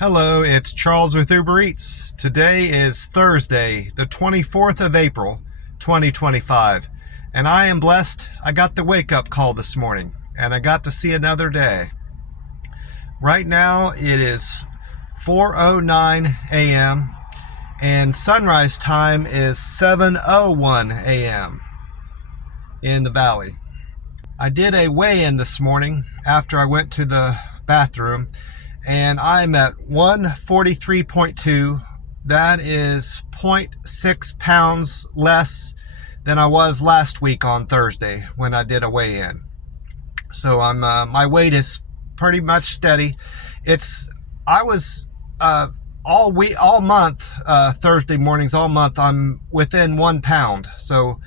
Hello, it's Charles with Uber Eats. Today is Thursday, the 24th of April, 2025, and I am blessed. I got the wake-up call this morning, and I got to see another day. Right now, it is 4:09 a.m., and sunrise time is 7:01 a.m. in the valley. I did a weigh-in this morning after I went to the bathroom, and I'm at 143.2. That is zero point 0.6 pounds less than I was last week on Thursday when I did a weigh-in. So my weight is pretty much steady. I was all month, Thursday mornings all month, I'm within 1 pound. So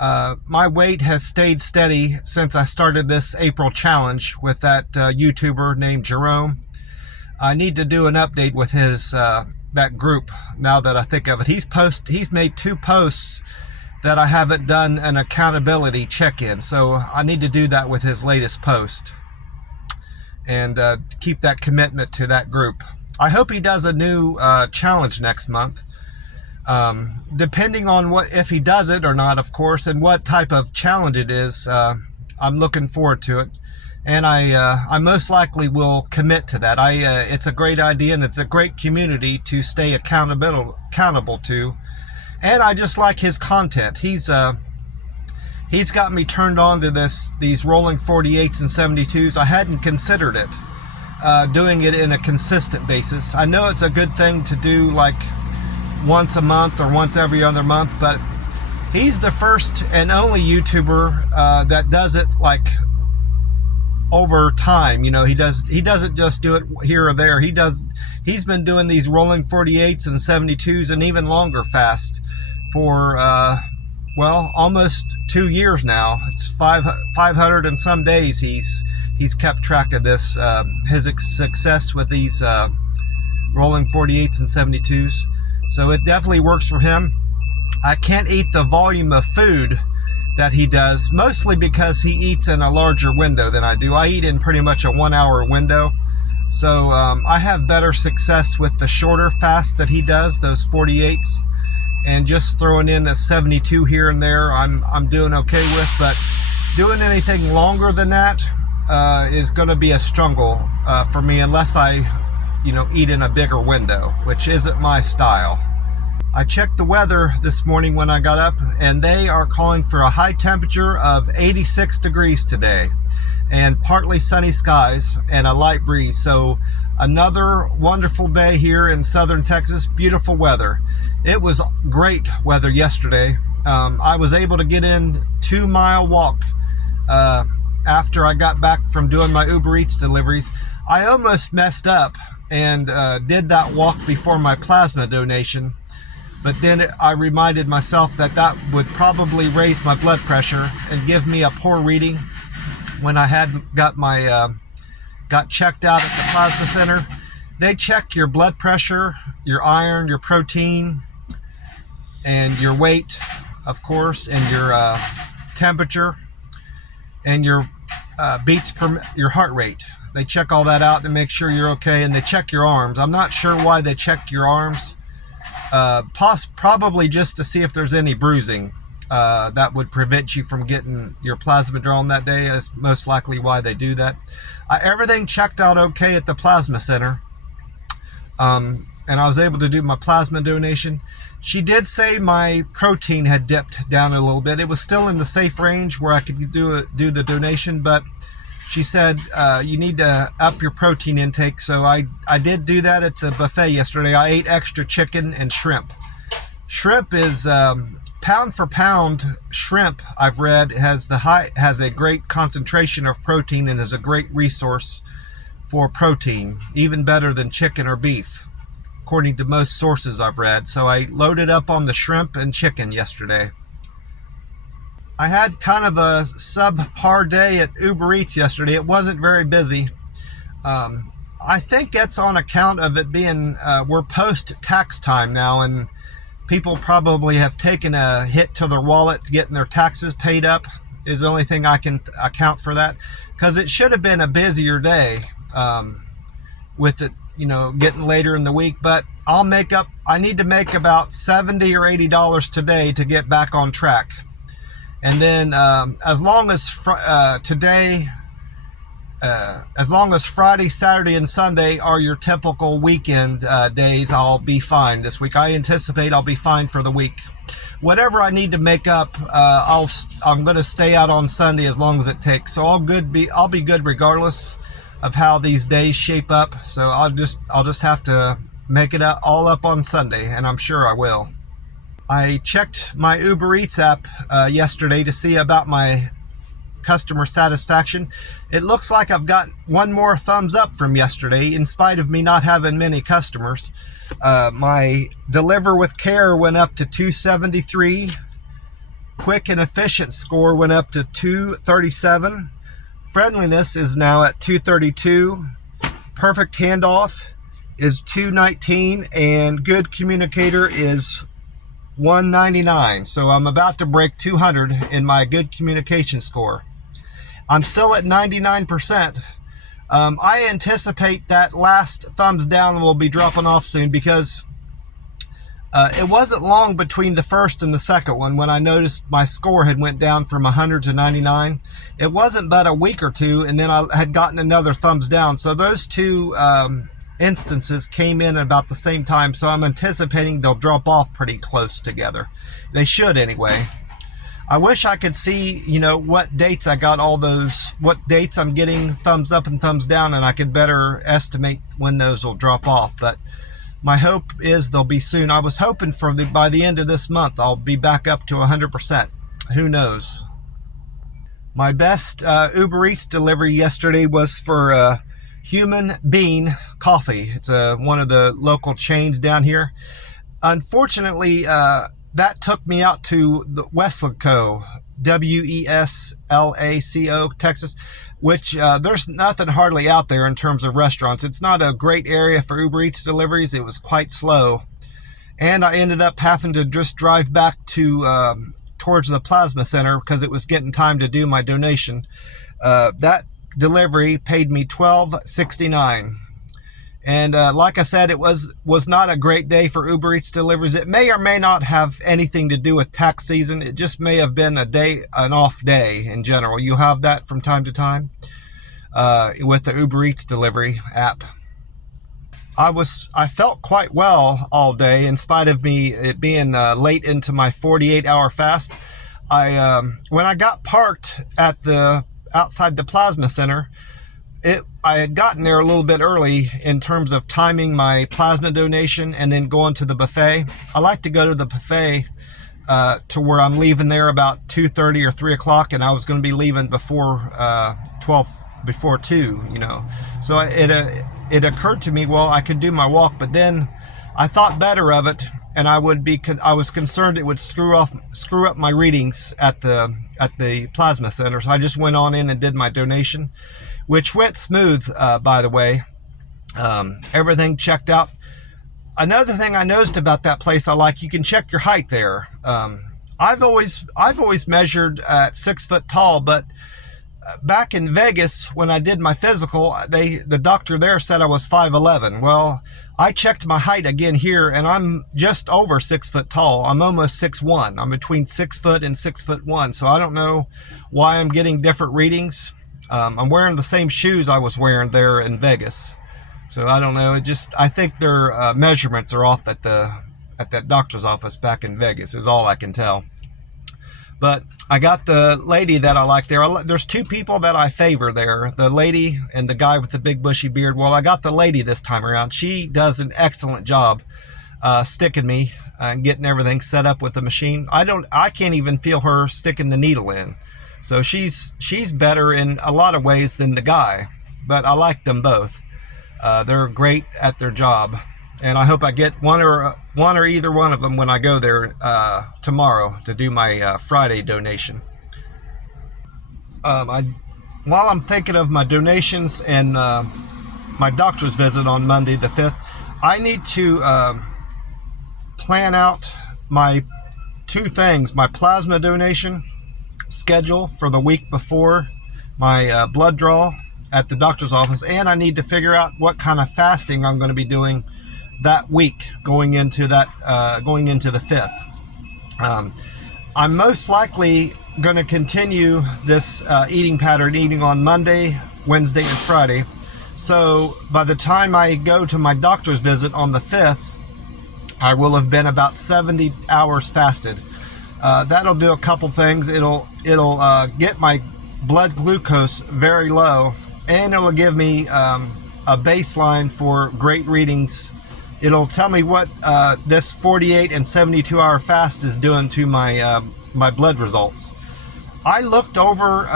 my weight has stayed steady since I started this April challenge with that YouTuber named Jerome. I need to do an update with his that group now that I think of it. He's made 2 posts that I haven't done an accountability check-in, so I need to do that with his latest post and keep that commitment to that group. I hope he does a new challenge next month. Depending on if he does it or not, of course, and what type of challenge it is, I'm looking forward to it. And I most likely will commit to that. It's a great idea, and it's a great community to stay accountable to. And I just like his content. He's got me turned on to these rolling 48s and 72s. I hadn't considered it, doing it in a consistent basis. I know it's a good thing to do like once a month or once every other month, but he's the first and only YouTuber that does it like over time. You know, he doesn't just do it here or there. He's been doing these rolling 48s and 72s and even longer fast for almost 2 years now. It's 500 and some days he's kept track of this, his success with these rolling 48s and 72s. So it definitely works for him. I can't eat the volume of food that he does, mostly because he eats in a larger window than I do. I eat in pretty much a 1 hour window. So I have better success with the shorter fast that he does, those 48s, and just throwing in a 72 here and there, I'm doing okay with. But doing anything longer than that is going to be a struggle for me unless I, eat in a bigger window, which isn't my style. I checked the weather this morning when I got up, and they are calling for a high temperature of 86 degrees today and partly sunny skies and a light breeze. So another wonderful day here in southern Texas. Beautiful weather. It was great weather yesterday. I was able to get in 2-mile walk after I got back from doing my Uber Eats deliveries. I almost messed up and did that walk before my plasma donation. But then I reminded myself that would probably raise my blood pressure and give me a poor reading when I had got checked out at the plasma center. They check your blood pressure, your iron, your protein, and your weight, of course, and your temperature, and your beats per your heart rate. They check all that out to make sure you're okay, and they check your arms. I'm not sure why they check your arms. Probably just to see if there's any bruising that would prevent you from getting your plasma drawn that day. Is most likely why they do that. Everything checked out okay at the plasma center, and I was able to do my plasma donation. She did say my protein had dipped down a little bit. It was still in the safe range where I could do the donation, but she said you need to up your protein intake. So I did do that at the buffet yesterday. I ate extra chicken and shrimp. Shrimp is pound for pound. Shrimp, I've read, has a great concentration of protein and is a great resource for protein, even better than chicken or beef, according to most sources I've read. So I loaded up on the shrimp and chicken yesterday. I had kind of a subpar day at Uber Eats yesterday. It wasn't very busy. I think it's on account of it being, we're post-tax time now, and people probably have taken a hit to their wallet getting their taxes paid up is the only thing I can account for that, because it should have been a busier day with it getting later in the week, but I need to make about $70 or $80 today to get back on track. And then as long as Friday, Saturday, and Sunday are your typical weekend days, I'll be fine this week. I anticipate I'll be fine for the week. Whatever I need to make up, I'm going to stay out on Sunday as long as it takes. So I'll be good regardless of how these days shape up. So I'll just have to make it all up on Sunday, and I'm sure I will. I checked my Uber Eats app yesterday to see about my customer satisfaction. It looks like I've got one more thumbs up from yesterday, in spite of me not having many customers. My Deliver with Care went up to 273. Quick and Efficient score went up to 237. Friendliness is now at 232. Perfect Handoff is 219, and Good Communicator is 199. So I'm about to break 200 in my good communication score. I'm still at 99%. I anticipate that last thumbs down will be dropping off soon, because it wasn't long between the first and the second one when I noticed my score had went down from 100 to 99. It wasn't but a week or two, and then I had gotten another thumbs down. So those two instances came in at about the same time, so I'm anticipating they'll drop off pretty close together. They should anyway. I wish I could see, what dates I got what dates I'm getting thumbs up and thumbs down, and I could better estimate when those will drop off. But my hope is they'll be soon. I was hoping by the end of this month, I'll be back up to 100%. Who knows? My best Uber Eats delivery yesterday was for Human Bean Coffee. It's one of the local chains down here. Unfortunately, that took me out to the Weslaco, Weslaco, Texas, which there's nothing hardly out there in terms of restaurants. It's not a great area for Uber Eats deliveries. It was quite slow. And I ended up having to just drive back to towards the plasma center because it was getting time to do my donation. That delivery paid me $12.69. And like I said, it was not a great day for Uber Eats deliveries. It may or may not have anything to do with tax season. It just may have been an off day in general. You have that from time to time with the Uber Eats delivery app. I felt quite well all day, in spite of it being late into my 48-hour fast. When I got parked at outside the plasma center, I had gotten there a little bit early in terms of timing my plasma donation and then going to the buffet. I like to go to the buffet to where I'm leaving there about 2:30 or 3 o'clock, and I was going to be leaving before 2, So it occurred to me, well, I could do my walk, but then I thought better of it, and I was concerned it would screw up my readings at the plasma center. So I just went on in and did my donation, which went smooth, by the way. Everything checked out. Another thing I noticed about that place, you can check your height there. I've always measured at 6 foot tall, but back in Vegas when I did my physical, the doctor there said I was 5'11". Well, I checked my height again here, and I'm just over 6 foot tall. I'm almost 6'1". I'm between 6 foot and 6'1". So I don't know why I'm getting different readings. I'm wearing the same shoes I was wearing there in Vegas. So I don't know. I think their measurements are off at that doctor's office back in Vegas is all I can tell. But I got the lady that I like there. There's two people that I favor there, the lady and the guy with the big bushy beard. Well, I got the lady this time around. She does an excellent job sticking me and getting everything set up with the machine. I can't even feel her sticking the needle in. So she's better in a lot of ways than the guy, but I like them both. They're great at their job, and I hope I get one or either one of them when I go there tomorrow to do my Friday donation. While I'm thinking of my donations and my doctor's visit on Monday the 5th, I need to plan out my two things: my plasma donation schedule for the week before my blood draw, at the doctor's office, and I need to figure out what kind of fasting I'm going to be doing that week going into the 5th. I'm most likely going to continue this eating pattern, eating on Monday, Wednesday, and Friday. So by the time I go to my doctor's visit on the 5th, I will have been about 70 hours fasted. That'll do a couple things. It'll get my blood glucose very low, and it'll give me a baseline for great readings. It'll tell me what this 48 and 72 hour fast is doing to my my blood results. I looked over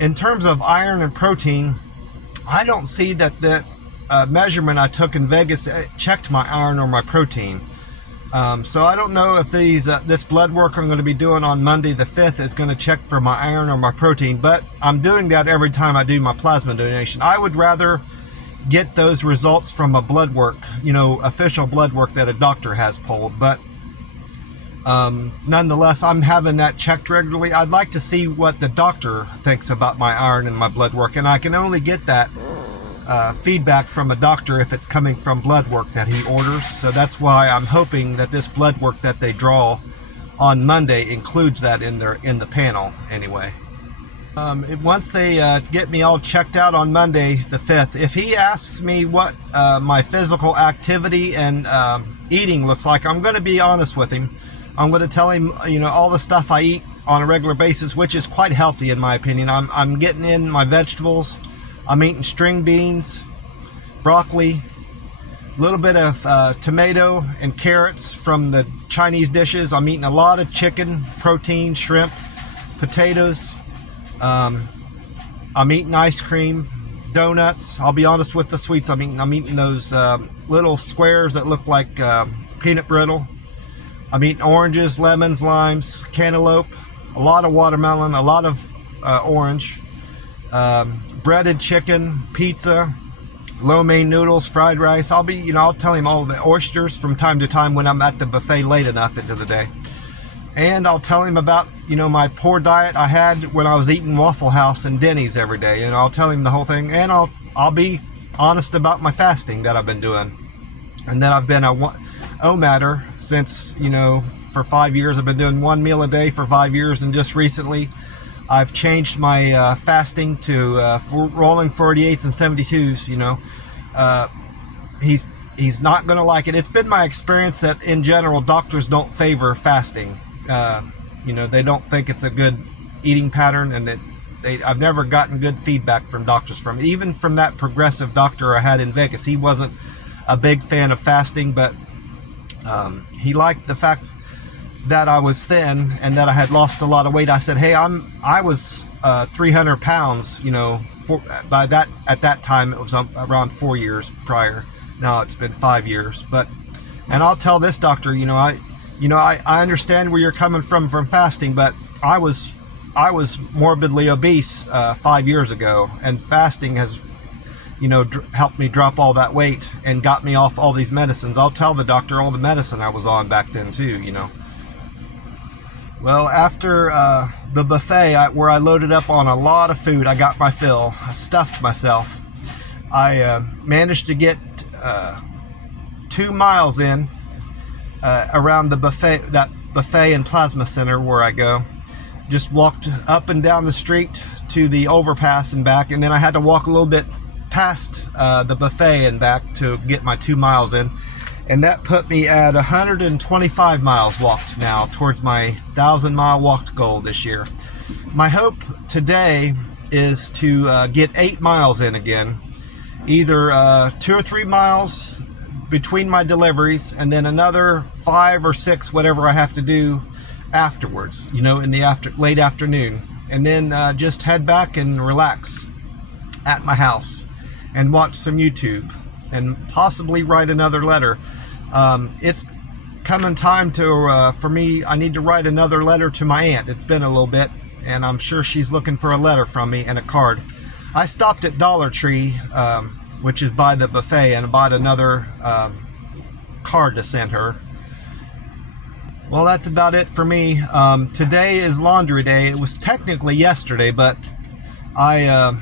in terms of iron and protein. I don't see that the measurement I took in Vegas checked my iron or my protein. So I don't know if this blood work I'm going to be doing on Monday the 5th is going to check for my iron or my protein, but I'm doing that every time I do my plasma donation. I would rather get those results from a blood work, official blood work that a doctor has pulled, but nonetheless, I'm having that checked regularly. I'd like to see what the doctor thinks about my iron and my blood work, and I can only get that feedback from a doctor if it's coming from blood work that he orders. So that's why I'm hoping that this blood work that they draw on Monday includes that in the panel anyway. Once they get me all checked out on Monday the 5th, if he asks me what my physical activity and eating looks like, I'm going to be honest with him. I'm going to tell him, all the stuff I eat on a regular basis, which is quite healthy in my opinion. I'm getting in my vegetables. I'm eating string beans, broccoli, a little bit of tomato and carrots from the Chinese dishes. I'm eating a lot of chicken, protein, shrimp, potatoes. I'm eating ice cream, donuts. I'll be honest with the sweets I'm eating those little squares that look like peanut brittle. I'm eating oranges, lemons, limes, cantaloupe, a lot of watermelon, a lot of orange, breaded chicken, pizza, lo mein noodles, fried rice. I'll tell him all of the oysters from time to time when I'm at the buffet late enough into the day. And I'll tell him about, my poor diet I had when I was eating Waffle House and Denny's every day. And I'll tell him the whole thing. And I'll be honest about my fasting that I've been doing. And that I've been a OMADer since, for 5 years. I've been doing 1 meal a day for 5 years. And just recently, I've changed my fasting to rolling 48s and 72s, He's not going to like it. It's been my experience that in general, doctors don't favor fasting. They don't think it's a good eating pattern, and that I've never gotten good feedback from doctors from it. Even from that progressive doctor I had in Vegas, he wasn't a big fan of fasting, but he liked the fact that I was thin and that I had lost a lot of weight. I said, hey, I was 300 pounds, at that time it was around 4 years prior. Now it's been 5 years, and I'll tell this doctor, I understand where you're coming from fasting, but I was morbidly obese 5 years ago, and fasting has, helped me drop all that weight and got me off all these medicines. I'll tell the doctor all the medicine I was on back then too, Well, after the buffet where I loaded up on a lot of food, I got my fill. I stuffed myself. I managed to get 2 miles in around the buffet, that buffet and plasma center where I go. Just walked up and down the street to the overpass and back, and then I had to walk a little bit past the buffet and back to get my 2 miles in, and that put me at 125 miles walked now towards my 1,000-mile walked goal this year. My hope today is to get 8 miles in again, either 2 or 3 miles between my deliveries, and then another 5 or 6, whatever I have to do afterwards, in the late afternoon, and then just head back and relax at my house and watch some YouTube and possibly write another letter. It's coming time to for me. I need to write another letter to my aunt. It's been a little bit, and I'm sure she's looking for a letter from me and a card. I stopped at Dollar Tree, which is by the buffet, and bought another card to send her. Well, that's about it for me. Today is laundry day. It was technically yesterday, but I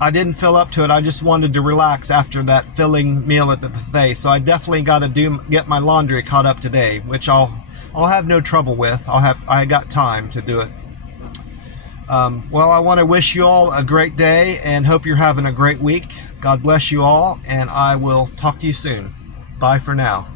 I didn't fill up to it. I just wanted to relax after that filling meal at the buffet. So I definitely got to get my laundry caught up today, which I'll have no trouble with. I got time to do it. Well, I want to wish you all a great day and hope you're having a great week. God bless you all, and I will talk to you soon. Bye for now.